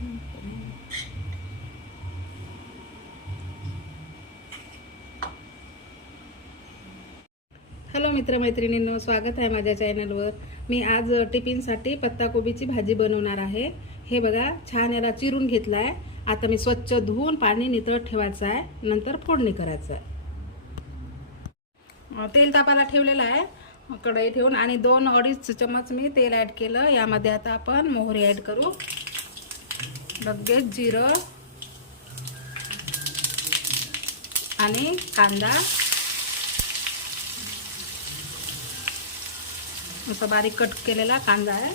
Hello मित्रमैत्रिणींनो स्वागत आहे माझ्या चॅनलवर. मी आज टिफिनसाठी पत्ताकोबीची भाजी बनवणार आहे. हे बघा छान याला चिरून घेतला आहे आता मी स्वच्छ धुवून पाणी नितळत ठेवायचं आहे. नंतर फोडणी करायचं आहे. तेल तापाला ठेवलेलं आहे. कढई ठेवून आणि दोन अडीच चमच मी तेल ॲड केलं. यामध्ये आता आपण मोहरी ॲड करू. लगेच जिरं आणि कांदा. असा बारीक कट केलेला कांदा आहे.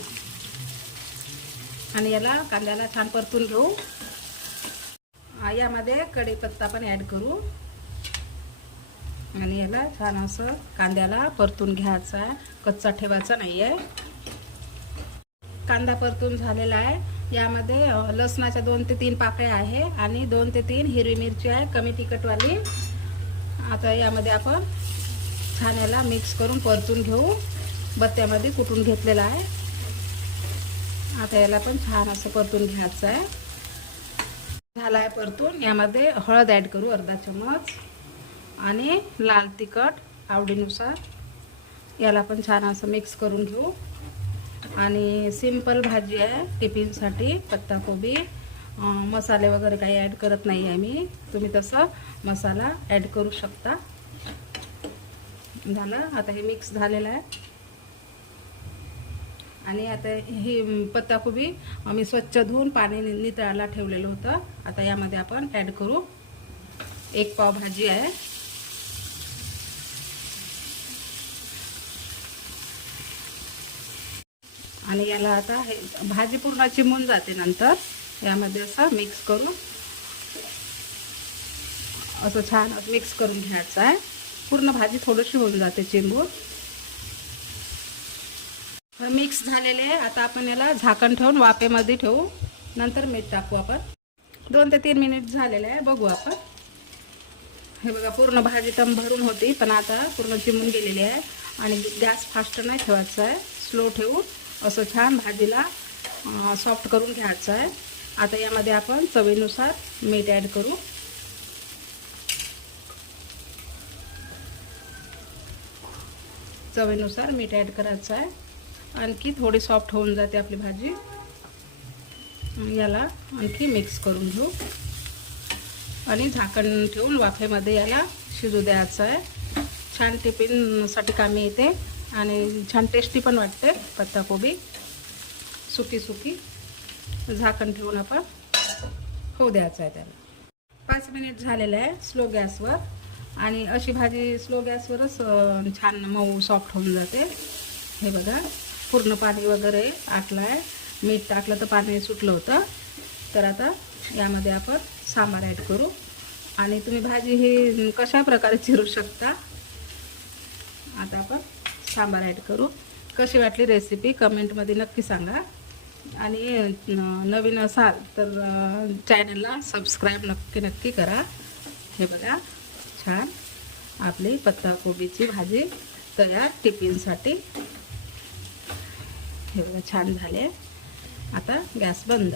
आणि याला कांद्याला छान परतून घेऊ. यामध्ये कढीपत्ता पण ॲड करू. आणि याला छान असं कांद्याला परतून घ्यायचा आहे. कच्चा ठेवायचा नाही आहे कांदा परतून झालेला आहे. यामध्ये लसणाच्या दोन ते तीन पाकळ्या आहे आणि दोन ते तीन हिरवी मिरची आहे कमी तिखटवाली. आता यामध्ये आपण छान याला मिक्स करून परतून घेऊ. बत्त्यामध्ये कुटून घेतलेला आहे? आता याला पण छान असं परतून घ्यायचं आहे. झाला आहे परतून. यामध्ये हळद ॲड करू अर्धा चमच आणि लाल तिखट आवडीनुसार. याला पण छान असं मिक्स करून घेऊ. आणि सिंपल भाजी आहे टिफिनसाठी पत्ताकोबी मसाले वगैरे काही ॲड करत नाही आहे मी. तुम्ही तसं मसाला ॲड करू शकता. झालं? आता हे मिक्स झालेलं आहे. आणि आता ही पत्ताकोबी मी स्वच्छ धुवून पाणी नितळायला ठेवलेलं होतं. आता यामध्ये आपण ॲड करू. एक पाव भाजी आहे. आणि याला आता हे भाजी पूर्ण चिमून जाते नंतर. यामध्ये असं मिक्स करून असं छान मिक्स करून घ्यायचं आहे. पूर्ण भाजी थोडीशी होऊन जाते चिंबून मिक्स झालेले आहे. आता आपण याला झाकण ठेवून वाफेमध्ये ठेवू. नंतर मीठ टाकू आपण. दोन ते तीन मिनिट झालेले आहे. बघू आपण. हे बघा पूर्ण भाजी टम भरून होती पण आता पूर्ण चिमून गेलेली आहे. आणि गॅस फास्ट नाही ठेवायचा आहे. स्लो ठेवून असं छान भाजीला सॉफ्ट करून घ्यायचं आहे. आता यामध्ये आपण चवीनुसार मीठ ॲड करू. चवीनुसार मीठ ॲड करायचं आहे. आणखी थोडी सॉफ्ट होऊन जाते आपली भाजी. याला आणखी मिक्स करून घेऊ. आणि झाकण ठेवून वाफेमध्ये याला शिजू द्यायचं आहे. छान टिफिनसाठी कामी येते. आणि छान टेस्टी पण वाटते पत्ताकोबी. सुकी सुकी. झाकण ठेवून आपण होऊ द्यायचं आहे त्याला. पाच मिनिट झालेलं आहे स्लो गॅसवर आणि अशी भाजी स्लो गॅसवरच छान मऊ सॉफ्ट होऊन जाते. हे बघा पूर्ण पाणी वगैरे आटलं आहे मीठ टाकलं तर पाणी सुटलं होतं. तर आता यामध्ये आपण सांबार ॲड करू. आणि तुम्ही भाजी ही कशा प्रकारे चिरू शकता? आता आपण सांबार ॲड करू. कशी वाटली रेसिपी कमेंटमध्ये नक्की सांगा. आणि नवीन असाल तर चॅनलला सबस्क्राईब नक्की नक्की करा. हे बघा छान. आपली पत्ताकोबीची भाजी तयार टिफिनसाठी. हे बघा छान झाले. आता गॅस बंद.